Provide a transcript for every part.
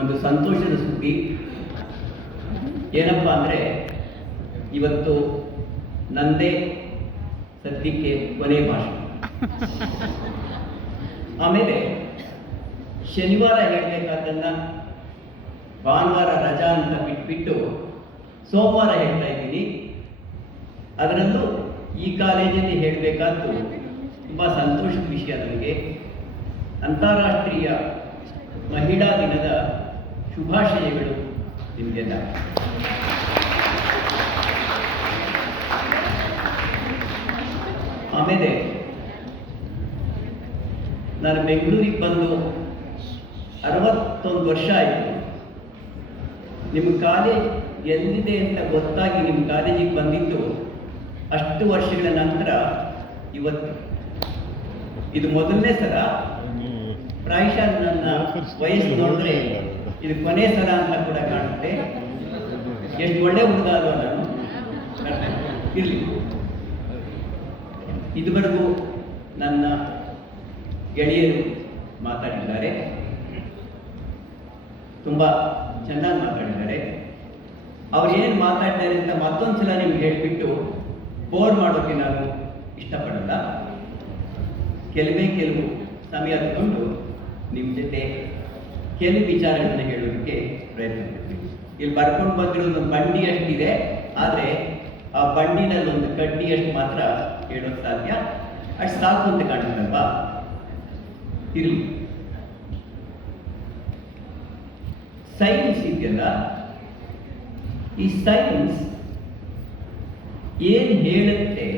ಒಂದು ಸಂತೋಷದ ಸುದ್ದಿ ಏನಪ್ಪ ಅಂದರೆ ಇವತ್ತು ನಂದೇ ಸದ್ಯಕ್ಕೆ ಕೊನೆ ಭಾಷಣ. ಆಮೇಲೆ ಶನಿವಾರ ಹೇಳಬೇಕಾದ್ದನ್ನ ಭಾನುವಾರ ರಜಾ ಅಂತ ಬಿಟ್ಬಿಟ್ಟು ಸೋಮವಾರ ಹೇಳ್ತಾ ಇದ್ದೀನಿ. ಅದರಲ್ಲೂ ಈ ಕಾಲೇಜಲ್ಲಿ ಹೇಳಬೇಕಾದ್ದು ತುಂಬ ಸಂತೋಷದ ವಿಷಯ. ನನಗೆ ಅಂತಾರಾಷ್ಟ್ರೀಯ ಮಹಿಳಾ ದಿನದ ಶುಭಾಶಯಗಳು ನಿಮಗೆಲ್ಲ. ಆಮೇಲೆ ನಾನು ಬೆಂಗಳೂರಿಗೆ ಬಂದು 61 ವರ್ಷ ಆಯಿತು. ನಿಮ್ಮ ಕಾಲೇಜ್ ಎಲ್ಲಿದೆ ಅಂತ ಗೊತ್ತಾಗಿ ನಿಮ್ಮ ಕಾಲೇಜಿಗೆ ಬಂದಿದ್ದು ಅಷ್ಟು ವರ್ಷಗಳ ನಂತರ ಇವತ್ತು. ಇದು ಮೊದಲನೇ ಸಲ. ಪ್ರಾಯಶಃ ನನ್ನ ವಯಸ್ಸು ನೋಡಿದ್ರೆ ಇದು ಕೊನೆ ಸಲ ಅಂತ ಕೂಡ ಕಾಣುತ್ತೆ. ಎಷ್ಟು ಒಳ್ಳೆ ಹುಡುಗ ಅಲ್ವಾ ನಾನು. ಇರಲಿ, ಇದುವರೆಗೂ ನನ್ನ ಗೆಳೆಯರು ಮಾತಾಡಿದ್ದಾರೆ, ತುಂಬ ಚೆನ್ನಾಗಿ ಮಾತಾಡಿದ್ದಾರೆ. ಅವ್ರು ಏನು ಮಾತಾಡಿದ್ದಾರೆ ಅಂತ ಮತ್ತೊಂದು ಸಲ ನಿಮ್ಗೆ ಹೇಳಿಬಿಟ್ಟು ಬೋರ್ ಮಾಡೋಕ್ಕೆ ನಾನು ಇಷ್ಟಪಡಲ್ಲ. ಕೆಲವು ಸಮಯ ತಗೊಂಡು ನಿಮ್ಮ ಜೊತೆ ಕೆಲವು ವಿಚಾರಗಳನ್ನು ಹೇಳೋದಕ್ಕೆ ಪ್ರಯತ್ನ ಮಾಡ್ತೀನಿ. ಇಲ್ಲಿ ಬರ್ಕೊಂಡು ಬಂದಿರೋದು ಒಂದು ಬಂಡಿ ಅಷ್ಟಿದೆ, ಆದರೆ ಆ ಬಂಡಿನಲ್ಲಿ ಒಂದು ಕಡ್ಡಿಯಷ್ಟು ಮಾತ್ರ ಹೇಳೋದು ಸಾಧ್ಯ. ಅಷ್ಟು ಸಾಕು ಅಂತ ಕಾಣುತ್ತಲ್ವಾ. ಇರಲಿ, ಸೈನ್ಸ್ ಇದೆಯಲ್ಲ, ಈ ಸೈನ್ಸ್ ಏನು ಹೇಳುತ್ತೆ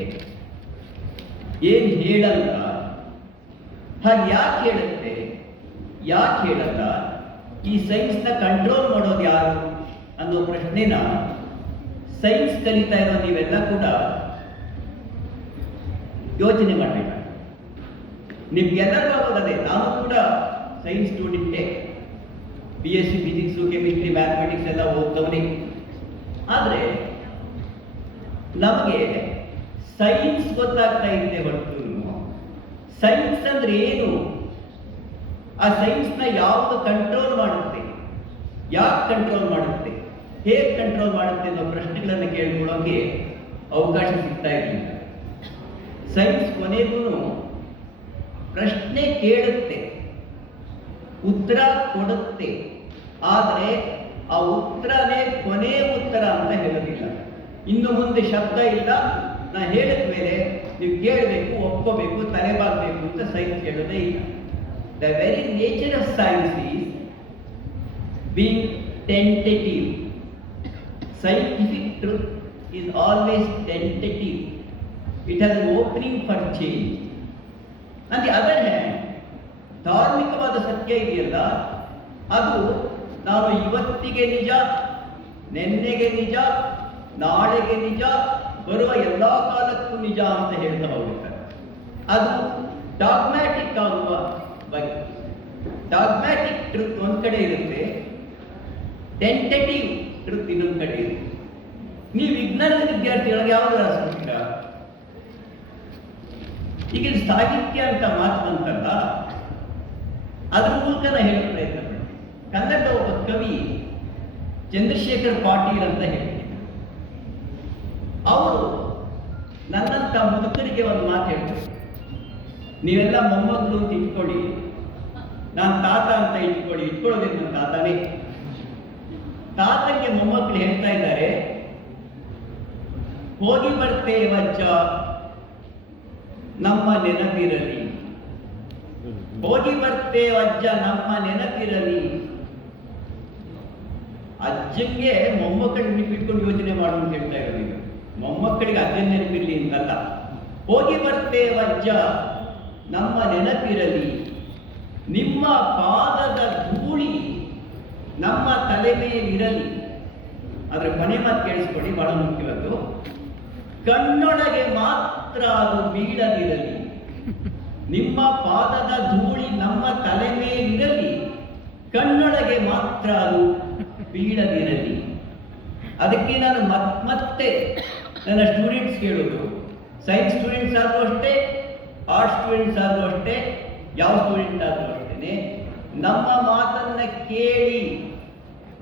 ಏನು ಹೇಳಲ್ಲ, ಹಾಗೆ ಯಾಕೆ ಹೇಳುತ್ತೆ ಯಾಕೆ ಹೇಳಲ್ಲ, ಈ ಸೈನ್ಸ್ನ ಕಂಟ್ರೋಲ್ ಮಾಡೋದು ಯಾರು ಅನ್ನೋ ಪ್ರಶ್ನೆನ ಸೈನ್ಸ್ ಕಲಿತಾ ಇರೋ ನೀವೆಲ್ಲ ಕೂಡ ಯೋಚನೆ ಮಾಡಬೇಕು. ನಿಮ್ಗೆಲ್ಲರಿಗೂ ಆಗೋದೇ. ನಾನು ಕೂಡ ಸೈನ್ಸ್ ಸ್ಟೂಡೆಂಟೇ. BSc ಫಿಸಿಕ್ಸು, ಕೆಮಿಸ್ಟ್ರಿ, ಮ್ಯಾಥಮೆಟಿಕ್ಸ್ ಎಲ್ಲ ಓದ್ತವನೇ. ಆದರೆ ನಮಗೆ ಸೈನ್ಸ್ ಗೊತ್ತಾಗ್ತಾ ಇದೆ ಹೊರತು ಸೈನ್ಸ್ ಅಂದ್ರೆ ಏನು, ಆ ಸೈನ್ಸ್ನ ಯಾವುದು ಕಂಟ್ರೋಲ್ ಮಾಡುತ್ತೆ, ಯಾಕೆ ಕಂಟ್ರೋಲ್ ಮಾಡುತ್ತೆ, ಹೇಗೆ ಕಂಟ್ರೋಲ್ ಮಾಡುತ್ತೆ ಅನ್ನೋ ಪ್ರಶ್ನೆಗಳನ್ನು ಕೇಳ್ಕೊಳ್ಳೋಕೆ ಅವಕಾಶ ಸಿಗ್ತಾ ಇರಲಿಲ್ಲ. ಸೈನ್ಸ್ ಕೊನೆಗೂ ಪ್ರಶ್ನೆ ಕೇಳುತ್ತೆ, ಉತ್ತರ ಕೊಡುತ್ತೆ, ಆದರೆ ಆ ಉತ್ತರನೇ ಕೊನೆ ಉತ್ತರ ಅಂತ ಹೇಳೋದಿಲ್ಲ. ಇನ್ನು ಮುಂದೆ ಶಬ್ದ ಇಲ್ಲ, ನಾ ಹೇಳಿದ ಮೇಲೆ ನೀವು ಕೇಳಬೇಕು, ಒಪ್ಕೋಬೇಕು, ತಲೆಬಾಗಬೇಕು ಅಂತ ಸೈನ್ಸ್ ಹೇಳೋದೇ ಇಲ್ಲ. The very nature of science is being tentative. Scientific truth is always tentative. It has an opening for change. On the other hand, ಧಾರ್ಮಿಕವಾದ ಸತ್ಯ ಇದೆಯಲ್ಲ, ಅದು ನಾನು ಇವತ್ತಿಗೆ ನಿಜ, ನೆನ್ನೆಗೆ ನಿಜ, ನಾಳೆಗೆ ನಿಜ, ಬರುವ ಎಲ್ಲ ಕಾಲಕ್ಕೂ ನಿಜ ಅಂತ ಹೇಳ್ತಾ ಹೋಗ್ತಾರೆ. ಅದು ಡಾಗ್ಮ್ಯಾಟಿಕ್ ಆಗುವ ಬಗ್ಗೆ. ಡಾಗ್ಮ್ಯಾಟಿಕ್ ಟ್ರುತ್ ಒಂದು ಕಡೆ ಇರುತ್ತೆ, ಟೆಂಟೇಟಿವ್ ಟ್ರುತ್ ಇನ್ನೊಂದು ಕಡೆ ಇದೆ. ನೀವು ವಿಜ್ಞಾನದ ವಿದ್ಯಾರ್ಥಿಗಳಿಗೆ ಯಾವುದು ರಾಸಿಲ್ಲ. ಈಗ ಸಾಹಿತ್ಯ ಅಂತ ಮಾತು ಬಂತಲ್ಲ, ಅದ್ರ ಮೂಲಕ ನಾನು ಹೇಳೋ ಪ್ರಯತ್ನ ಪಡ್ತೀನಿ. ಕನ್ನಡದ ಒಬ್ಬ ಕವಿ ಚಂದ್ರಶೇಖರ್ ಪಾಟೀಲ್ ಅಂತ ಹೇಳ್ತೀನಿ. ಅವರು ನನ್ನಂತ ಮುದುಕರಿಗೆ ಒಂದು ಮಾತು ಹೇಳ್ತಾರೆ, ನೀವೆಲ್ಲ ಮೊಮ್ಮಗಳು ಅಂತ ಇಟ್ಕೊಳ್ಳಿ, ನಾನು ತಾತ ಅಂತ ಇಟ್ಕೊಳ್ಳೋದೇನು ನನ್ನ ತಾತನೇ. ತಾತಂಗೆ ಮೊಮ್ಮಕ್ಕಳು ಹೇಳ್ತಾ ಇದ್ದಾರೆ, ಹೋಗಿ ಬರ್ತೇವಜ್ಜ ನಮ್ಮ ನೆನಪಿರಲಿ, ಹೋಗಿ ಬರ್ತೇವಜ್ಜ ನಮ್ಮ ನೆನಪಿರಲಿ. ಅಜ್ಜಂಗೆ ಮೊಮ್ಮಕ್ಕಳು ನೆನಪಿಟ್ಕೊಂಡು ಯೋಚನೆ ಮಾಡು ಅಂತ ಹೇಳ್ತಾ ಇರೋದು. ಮೊಮ್ಮಕ್ಕಳಿಗೆ ಅಜ್ಜನ ನೆನಪಿರಲಿ ಅಂತಲ್ಲ, ಹೋಗಿ ಬರ್ತೇವಜ್ಜ ನಮ್ಮ ನೆನಪಿರಲಿ, ನಿಮ್ಮ ಪಾದದ ಧೂಳಿ ನಮ್ಮ ತಲೆ ಮೇಲಿರಲಿ. ಅದರ ಕೊನೆ ಮಾತು ಕೇಳಿಸ್ಕೊಳ್ಳಿ, ಬಹಳ ಮುಖ್ಯವಾದ್ದು. ಕಣ್ಣೊಳಗೆ ಮಾತ್ರ ಅದು ಬೀಳದಿರಲಿ, ನಿಮ್ಮ ಪಾದದ ಧೂಳಿ ನಮ್ಮ ತಲೆ ಮೇಲಿರಲಿ, ಕಣ್ಣೊಳಗೆ ಮಾತ್ರ ಅದು ಬೀಳದಿರಲಿ. ಅದಕ್ಕೆ ನಾನು ಮತ್ತೆ ನನ್ನ ಸ್ಟೂಡೆಂಟ್ಸ್ ಕೇಳೋದು, ಸೈನ್ಸ್ ಸ್ಟೂಡೆಂಟ್ಸ್ ಆದರೂ ಅಷ್ಟೇ, ಆರ್ಟ್ಸ್ ಸ್ಟೂಡೆಂಟ್ಸ್ ಆದರೂ ಅಷ್ಟೇ, ಯಾವ ಸ್ಟೂಡೆಂಟ್ ಆದರೂ ಅಷ್ಟೇ, ನಮ್ಮ ಮಾತನ್ನ ಕೇಳಿ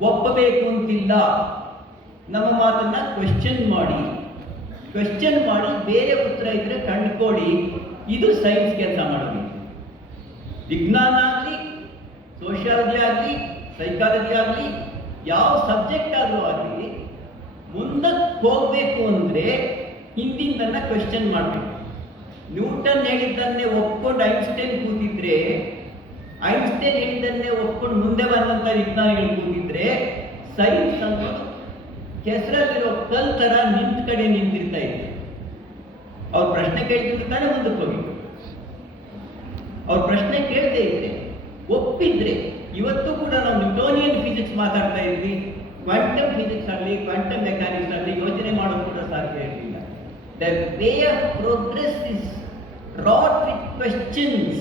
ಒಪ್ಪಬೇಕು ಅಂತಿಲ್ಲ. ನಮ್ಮ ಮಾತನ್ನ ಕ್ವೆಶ್ಚನ್ ಮಾಡಿ ಬೇರೆ ಉತ್ತರ ಇದ್ರೆ ಕಂಡುಕೊಳ್ಳಿ. ಇದು ಸೈನ್ಸ್ ಕೆಲಸ ಮಾಡಬೇಕು. ವಿಜ್ಞಾನ ಆಗಲಿ, ಸೋಷಿಯಾಲಜಿ ಆಗಲಿ, ಸೈಕಾಲಜಿ ಆಗಲಿ, ಯಾವ ಸಬ್ಜೆಕ್ಟ್ ಆದರೂ ಆಗಲಿ, ಮುಂದಕ್ಕೆ ಹೋಗಬೇಕು ಅಂದರೆ ಹಿಂದಿನ ಕ್ವೆಶ್ಚನ್ ಮಾಡಬೇಕು. ನ್ಯೂಟನ್ ಹೇಳಿದ್ದನ್ನೇ ಒಪ್ಕೊಂಡು ಐನ್ಸ್ಟೈನ್ ಕೂತಿದ್ರೆ, ಐನ್ಸ್ಟೈನ್ ಹೇಳಿದ್ದನ್ನೇ ಒಪ್ಕೊಂಡು ಮುಂದೆ ಬಂದಂಥ ವಿಜ್ಞಾನಿಗಳು ಕೂತಿದ್ರೆ, ಸೈನ್ಸ್ ಅನ್ನೋದು ಕೆಸರಲ್ಲಿರೋ ಕಲ್ ಥರ ನಿಂತ ಕಡೆ ನಿಂತಿರ್ತಾ ಇತ್ತು. ಅವ್ರ ಪ್ರಶ್ನೆ ಕೇಳ್ತಿದ್ರೆ ತಾನೇ ಮುಂದಕ್ಕೆ ಹೋಗಿತ್ತು. ಅವ್ರ ಪ್ರಶ್ನೆ ಕೇಳದೆ ಇದ್ರೆ, ಒಪ್ಪಿದ್ರೆ, ಇವತ್ತು ಕೂಡ ನಾವು ನ್ಯೂಟೋನಿಯನ್ ಫಿಸಿಕ್ಸ್ ಮಾತಾಡ್ತಾ ಇದ್ವಿ. ಕ್ವಾಂಟಮ್ ಫಿಸಿಕ್ಸ್ ಆಗಲಿ, ಕ್ವಾಂಟಮ್ ಮೆಕ್ಯಾನಿಕ್ಸ್ ಆಗಲಿ ಯೋಚನೆ ಮಾಡೋದು ಕೂಡ ಸಾಧ್ಯ ಇರಲಿಲ್ಲ. The way of progress is wrought with questions,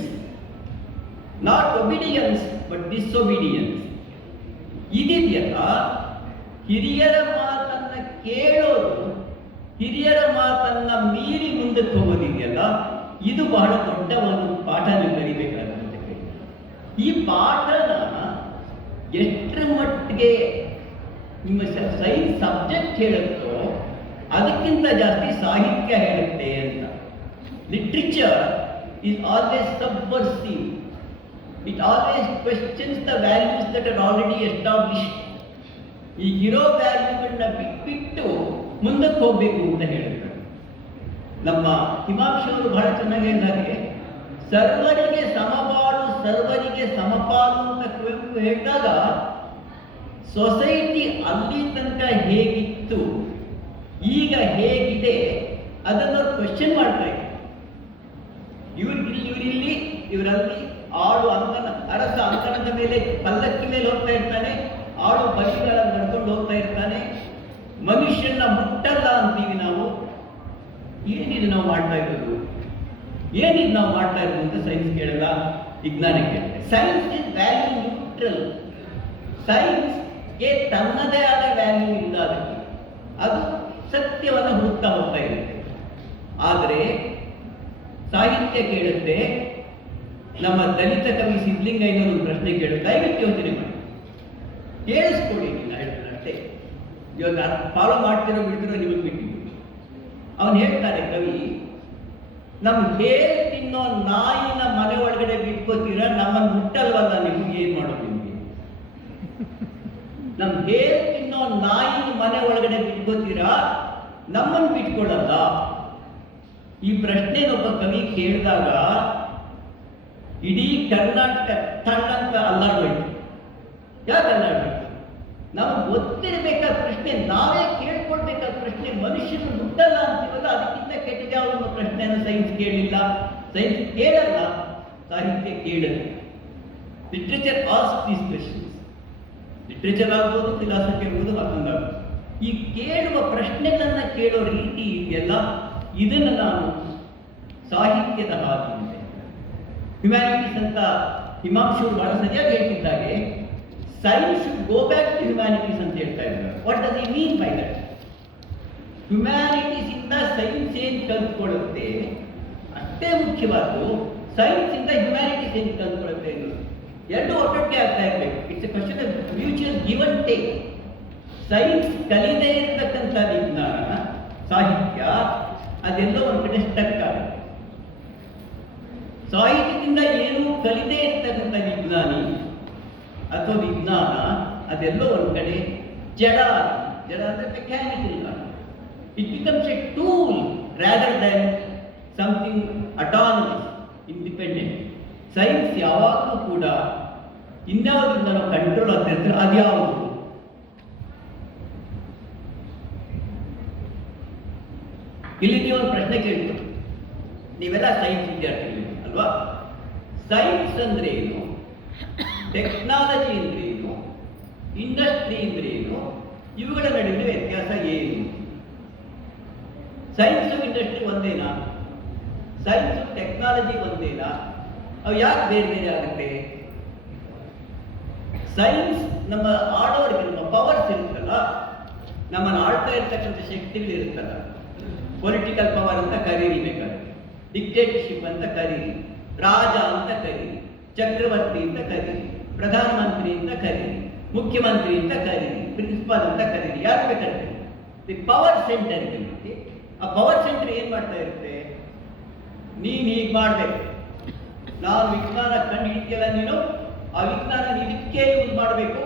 not obedience but disobedience. ಇದೆಯಲ್ಲ, ಹಿರಿಯರ ಮಾತನ್ನ ಕೇಳೋದು, ಹಿರಿಯರ ಮಾತನ್ನ ಮೀರಿ ಮುಂದಕ್ಕೆ ಹೋಗೋದಿದೆಯಲ್ಲ, ಇದು ಬಹಳ ದೊಡ್ಡ ಒಂದು ಪಾಠ ನೀವು ಕಲಿಬೇಕಾಗುತ್ತೆ. ಈ ಪಾಠನ ಎಷ್ಟರ ಮಟ್ಟಿಗೆ ನಿಮ್ಮ ಸೈನ್ಸ್ ಸಬ್ಜೆಕ್ಟ್ ಹೇಳುತ್ತೋ ಅದಕ್ಕಿಂತ ಜಾಸ್ತಿ ಸಾಹಿತ್ಯ ಹೇಳುತ್ತೆ ಅಂತ. Literature is always subversive. It always questions the values that are already established. ಈಗಿರೋ ವ್ಯಾಲ್ಯೂಗಳನ್ನ ಬಿಟ್ಟು ಮುಂದಕ್ಕೆ ಹೋಗ್ಬೇಕು ಅಂತ ಹೇಳ್ತಾರೆ. ನಮ್ಮ ಹಿಮಾಂಶು ಅವರು ಬಹಳ ಚೆನ್ನಾಗಿ ಹೇಳಿದಾಗೆ, ಸರ್ವರಿಗೆ ಸಮಬಾಳು ಸರ್ವರಿಗೆ ಸಮಪಾಲು ಅಂತ ಕುವೆಂಪು ಹೇಳಿದಾಗ, ಸೊಸೈಟಿ ಅಲ್ಲಿ ತನಕ ಹೇಗಿತ್ತು, ಈಗ ಹೇಗಿದೆ ಅದನ್ನು ಕ್ವೆಶ್ಚನ್ ಮಾಡ್ತಾ ಇದ್ದಾರೆ. ಇವರಿಲ್ಲಿ ಇವರಲ್ಲಿ ಆಳು ಅಂಗನ ಅರಸ ಅಂಗನದ ಮೇಲೆ ಪಲ್ಲಕ್ಕಿ ಮೇಲೆ ಹೋಗ್ತಾ ಇರ್ತಾನೆ, ಆಳು ಬಲಿಗಳ ನಡ್ಕೊಂಡು ಹೋಗ್ತಾ ಇರ್ತಾನೆ. ಮನುಷ್ಯನ ಮುಟ್ಟಲ್ಲ ಅಂತೀವಿ ನಾವು. ಏನಿದು ನಾವು ಮಾಡ್ತಾ ಇರೋದು, ಏನಿದು ನಾವು ಮಾಡ್ತಾ ಇರೋದು ಅಂತ ಸೈನ್ಸ್ ಕೇಳಲ್ಲ, ವಿಜ್ಞಾನ ಕೇಳುತ್ತೆ. Science is value neutral. ಸೈನ್ಸ್ಗೆ ತನ್ನದೇ ಆದ ವ್ಯಾಲ್ಯೂ ಇಲ್ಲ. ಅದಕ್ಕೆ ಅದು ಸತ್ಯವನ್ನು ಹುಡುಕ್ತಾ ಹೋಗ್ತಾ ಇರುತ್ತೆ. ಆದರೆ ಸಾಹಿತ್ಯ ಕೇಳುತ್ತೆ. ನಮ್ಮ ದಲಿತ ಕವಿ ಸಿದ್ಧಲಿಂಗಯ್ಯನವರು ಪ್ರಶ್ನೆ ಕೇಳುತ್ತೆ, ದಯವಿಟ್ಟು ಯೋಚನೆ ಮಾಡಿ, ಕೇಳಿಸ್ಕೊಳ್ಳಿ. ನಾನು ಹೇಳ್ತಾರೆ ಅಷ್ಟೇ, ಇವಾಗ ಫಾಲೋ ಮಾಡ್ತಿರೋ ಬಿಡ್ತಿರೋ ನಿಮಗೆ ಬಿಟ್ಟಿದ್ದು. ಅವನು ಹೇಳ್ತಾರೆ ಕವಿ, ನಮ್ಮ ಹೇರ್ ತಿನ್ನೋ ನಾಯಿನ ಮನೆ ಒಳಗಡೆ ಬಿಟ್ಕೋತೀರಾ, ನಮ್ಮನ್ನು ಮುಟ್ಟಲ್ವಲ್ಲ, ನಿಮ್ಗೆ ಏನ್ ಮಾಡೋದು ನಿಮ್ಗೆ? ನಮ್ಮ ಹೇರ್ ತಿನ್ನೋ ನಾಯಿನ ಮನೆ ಒಳಗಡೆ ಬಿಟ್ಕೋತೀರಾ, ನಮ್ಮನ್ನು ಬಿಟ್ಕೊಳ್ಳಲ್ಲ. ಈ ಪ್ರಶ್ನೆನೊಬ್ಬ ಕವಿ ಕೇಳಿದಾಗ ಇಡೀ ಕರ್ನಾಟಕ ತಣ್ಣಂತ ಅಲ್ಲಾಡೋಯ್ತು. ಯಾಕೆ ಅಲ್ಲಾಡೋಯ್ತು? ನಾವು ಗೊತ್ತಿರಬೇಕಾದ ಪ್ರಶ್ನೆ, ನಾವೇ ಕೇಳ್ಕೊಳ್ಬೇಕಾದ ಪ್ರಶ್ನೆ. ಮನುಷ್ಯನು ಮುಟ್ಟಲ್ಲ ಅಂತೀವಲ್ಲ, ಅದಕ್ಕಿಂತ ಕೆಟ್ಟದ ಯಾವುದನ್ನು ಪ್ರಶ್ನೆಯನ್ನು ಸೈನ್ಸ್ ಕೇಳಲಿಲ್ಲ. ಸೈನ್ಸ್ ಕೇಳಲ್ಲ, ಸಾಹಿತ್ಯ ಕೇಳಲ್ಲ. Literature ask these questions. Literature ಆಗ್ಬೋದು, ಫಿಲಾಸಫಿ ಆಗ್ಬೋದು, ಮತ್ತೊಂದಾಗ್ಬೋದು. ಈ ಕೇಳುವ ಪ್ರಶ್ನೆಗಳನ್ನ ಕೇಳೋ ರೀತಿ ಇದೆಯಲ್ಲ, ಇದನ್ನು ನಾನು ಸಾಹಿತ್ಯದ ಹಾಗೆ ಹ್ಯುಮ್ಯಾನಿಟೀಸ್ ಅಂತ ಹಿಮಾಂಶು ಬಹಳ ಸರಿಯಾಗಿ ಹೇಳ್ತಿದ್ದಾಗೆ, science should go back to humanities ಅಂತ ಹೇಳ್ತಾ ಇದ್ದಾರೆ. What does it mean by that? Humanities ಇಂದ ಸೈನ್ಸ್ ಏನು ಕಲ್ತ್ಕೊಳ್ಳುತ್ತೆ ಅಷ್ಟೇ ಮುಖ್ಯವಾದ್ದು, ಸೈನ್ಸ್ ಇಂದ ಹ್ಯುಮ್ಯಾನಿಟೀಸ್ ಏನು ಕಲ್ತ್ಕೊಳ್ಳುತ್ತೆ ಅನ್ನೋದು ಎರಡು ಒಟ್ಟೊಟ್ಟಿಗೆ ಆಗ್ತಾ ಇರಬೇಕು. It's a question of mutual give and take. Science ಕಲಿದೇ ಇರತಕ್ಕಂಥ ವಿಜ್ಞಾನ, ಸಾಹಿತ್ಯ ಅದೆಲ್ಲ ಒಂದು ಕಡೆ ಸ್ಟಕ್ ಆಗುತ್ತೆ. ಸಾಹಿತ್ಯದಿಂದ ಏನೂ ಕಲಿದೇ ಇರ್ತಕ್ಕಂಥ ವಿಜ್ಞಾನಿ ಅಥವಾ ವಿಜ್ಞಾನ ಅದೆಲ್ಲೋ ಒಂದು ಕಡೆ ಜಡ ಅಂದರೆ mechanical. It becomes A tool rather than something autonomous, independent. Science ಯಾವಾಗಲೂ ಕೂಡ ಇನ್ಯಾವುದರಿಂದ ನಾವು ಕಂಟ್ರೋಲ್ ಆಗ್ತಾ ಇರ್ತಾರೆ, ಅದ್ಯಾವುದು? ಇಲ್ಲಿ ನೀವು ಒಂದು ಪ್ರಶ್ನೆ ಕೇಳ್ತೀವಿ, ನೀವೆಲ್ಲ ಸೈನ್ಸ್ ವಿದ್ಯಾರ್ಥಿಗಳು ಅಲ್ವಾ? ಸೈನ್ಸ್ ಅಂದ್ರೆ ಏನು, ಟೆಕ್ನಾಲಜಿ ಅಂದ್ರೆ ಏನು, ಇಂಡಸ್ಟ್ರಿ ಅಂದ್ರೆ ಏನು, ಇವುಗಳ ನಡುವಿನ ವ್ಯತ್ಯಾಸ ಏನು? ಸೈನ್ಸು ಇಂಡಸ್ಟ್ರಿ ಒಂದೇನಾ? ಸೈನ್ಸು ಟೆಕ್ನಾಲಜಿ ಒಂದೇನಾ? ಅವು ಯಾಕೆ ಬೇರೆ ಬೇರೆ ಆಗುತ್ತೆ? ಸೈನ್ಸ್ ನಮ್ಮ ಆಡೋರಿಗೆ, ನಮ್ಮ ಪವರ್ಸ್ ಇರುತ್ತಲ್ಲ, ನಮ್ಮನ್ನು ಆಳ್ತಾ ಇರ್ತಕ್ಕಂಥ ಶಕ್ತಿಗಳು ಇರುತ್ತಲ್ಲ, ಪೊಲಿಟಿಕಲ್ ಪವರ್ ಅಂತ ಕರೀರಿ, ಬೇಕಾದ್ರೆ ಡಿಕ್ಟೇಟರ್ಶಿಪ್ ಅಂತ ಕರೀರಿ, ರಾಜ ಅಂತ ಕರೀರಿ, ಚಕ್ರವರ್ತಿ ಅಂತ ಕರೀರಿ, ಪ್ರಧಾನಮಂತ್ರಿ ಅಂತ ಕರೀರಿ, ಮುಖ್ಯಮಂತ್ರಿ ಅಂತ ಕರೀರಿ, ಪ್ರಿನ್ಸಿಪಾಲ್ ಅಂತ ಕರೀರಿ, ಯಾರು ಬೇಕಾದ್ರೆ ದಿ ಪವರ್ ಸೆಂಟರ್ ಇರುತ್ತೆ. ಆ ಪವರ್ ಸೆಂಟರ್ ಏನ್ ಮಾಡ್ತಾ ಇರುತ್ತೆ, ನೀನ್ ಹೀಗೆ ಮಾಡ್ಬೇಕು, ನಾನು ವಿಜ್ಞಾನ ಕಂಡು ಹಿಡಿತಿಯಲ್ಲ, ನೀನು ಆ ವಿಜ್ಞಾನ ಇದಕ್ಕೆ ಯೂಸ್ ಮಾಡಬೇಕು,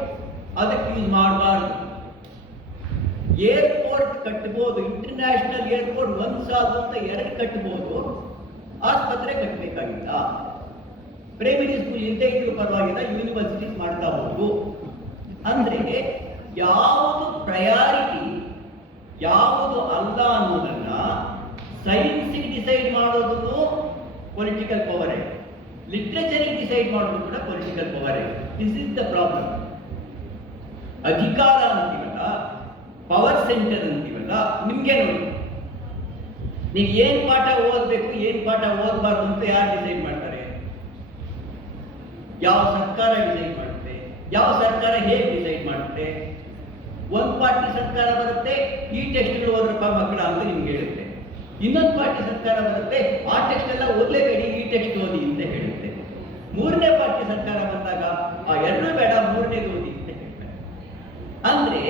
ಅದಕ್ಕೆ ಯೂಸ್ ಮಾಡಬಾರ್ದು. ಏರ್ಪೋರ್ಟ್ ಕಟ್ಟಬಹುದು, ಇಂಟರ್ನ್ಯಾಷನಲ್ ಏರ್ಪೋರ್ಟ್ ಒಂದು ಸಾಲು ಅಂತ 2 ಕಟ್ಟಬಹುದು, ಆಸ್ಪತ್ರೆ ಕಟ್ಟಬೇಕಾಗಿಲ್ಲ. ಪ್ರೈಮರಿ ಸ್ಕೂಲ್ ಇಲ್ಲದೆ ಇದ್ರೂ ಪರವಾಗಿಲ್ಲ, ಯೂನಿವರ್ಸಿಟೀಸ್ ಮಾಡ್ತಾ ಹೋಗು. ಅಂದ್ರೆ ಯಾವುದು ಪ್ರಯಾರಿಟಿ ಯಾವುದು ಅಲ್ಲ ಅನ್ನೋದನ್ನ ಸೈನ್ಸಿಗೆ ಡಿಸೈಡ್ ಮಾಡೋದು ಪೊಲಿಟಿಕಲ್ ಪವರೇ, ಲಿಟ್ರೇಚರಿಗೆ ಡಿಸೈಡ್ ಮಾಡೋದು ಕೂಡ ಪೊಲಿಟಿಕಲ್ ಪವರೇ. This is the problem. ಅಧಿಕಾರ ಅಂತೀವಲ್ಲ, ಪವರ್ ಸೆಂಟರ್ ಅಂತೀವಲ್ಲ, ನಿಮ್ಗೆ ನೋಡಿ, ನೀವು ಏನ್ ಪಾಠ ಓದಬೇಕು ಏನ್ ಪಾಠ ಓದಬಾರ್ದು ಅಂತ ಯಾರು ಡಿಸೈಡ್ ಮಾಡ್ತಾರೆ? ಯಾವ ಸರ್ಕಾರ ಡಿಸೈಡ್ ಮಾಡುತ್ತೆ? ಯಾವ ಸರ್ಕಾರ ಹೇಗೆ ಡಿಸೈಡ್ ಮಾಡುತ್ತೆ? ಒಂದು ಪಾರ್ಟಿ ಸರ್ಕಾರ ಬರುತ್ತೆ, ಈ ಟೆಕ್ಸ್ಟ್ಗಳು ಓದ್ರಪ್ಪ ಮಕ್ಕಳ ಅಂತ ನಿಮ್ಗೆ ಹೇಳುತ್ತೆ. ಇನ್ನೊಂದು ಪಾರ್ಟಿ ಸರ್ಕಾರ ಬರುತ್ತೆ, ಆ ಟೆಕ್ಸ್ಟ್ ಎಲ್ಲ ಓದಲೇಬೇಡಿ, ಈ ಟೆಕ್ಸ್ಟ್ ಓದಿ ಅಂತ ಹೇಳುತ್ತೆ. 3ನೇ ಪಾರ್ಟಿ ಸರ್ಕಾರ ಬಂದಾಗ ಆ 2 ಬೇಡ, 3ನೇದು ಓದಿ ಅಂತ ಹೇಳ್ತಾರೆ. ಅಂದ್ರೆ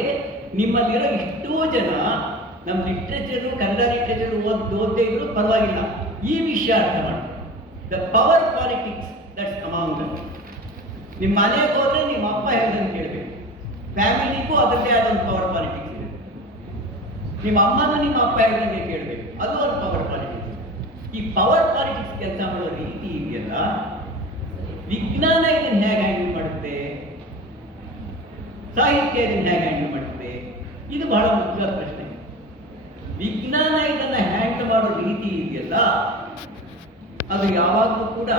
ನಿಮ್ಮಲ್ಲಿರೋ ಇಷ್ಟೋ ಜನ ನಮ್ಮ ಲಿಟ್ರೇಚರು, ಕನ್ನಡ ಲಿಟ್ರೇಚರ್ ಓದದೇ ಇದ್ರು ಪರವಾಗಿಲ್ಲ, ಈ ವಿಷಯ ಅರ್ಥ ಮಾಡಿ. The power politics that's among them. ನಿಮ್ಮ ಮನೆಗೆ ಹೋದ್ರೆ ನಿಮ್ಮ ಅಪ್ಪ ಹೇಳ್ದಂಗೆ ಕೇಳಬೇಕು. ಫ್ಯಾಮಿಲಿಗೂ ಅದರದ್ದೇ ಆದ ಒಂದು ಪವರ್ ಪಾಲಿಟಿಕ್ಸ್ ಇದೆ. ನಿಮ್ಮ ಅಮ್ಮನ ನಿಮ್ಮ ಅಪ್ಪ ಹೇಳ್ದಂಗೆ ಕೇಳಬೇಕು, ಅದು ಒಂದು ಪವರ್ ಪಾಲಿಟಿಕ್ಸ್. ಈ ಪವರ್ ಪಾಲಿಟಿಕ್ಸ್ ಕೆಲಸ ಮಾಡೋ ರೀತಿ ಇದೆಯಲ್ಲ, ವಿಜ್ಞಾನ ಇದನ್ನು ಹೇಗೆ ಹ್ಯಾಂಡಲ್ ಮಾಡುತ್ತೆ, ಸಾಹಿತ್ಯ ಇದನ್ನು ಹೇಗೆ ಹ್ಯಾಂಡಲ್ ಮಾಡುತ್ತೆ, ಇದು ಬಹಳ ಮುಖ್ಯವಾದ ಪ್ರಶ್ನೆ. ವಿಜ್ಞಾನ ಇದನ್ನು ಹ್ಯಾಂಡಲ್ ಮಾಡೋ ರೀತಿ ಇದೆಯಲ್ಲ, ಅದು ಯಾವಾಗಲೂ ಕೂಡ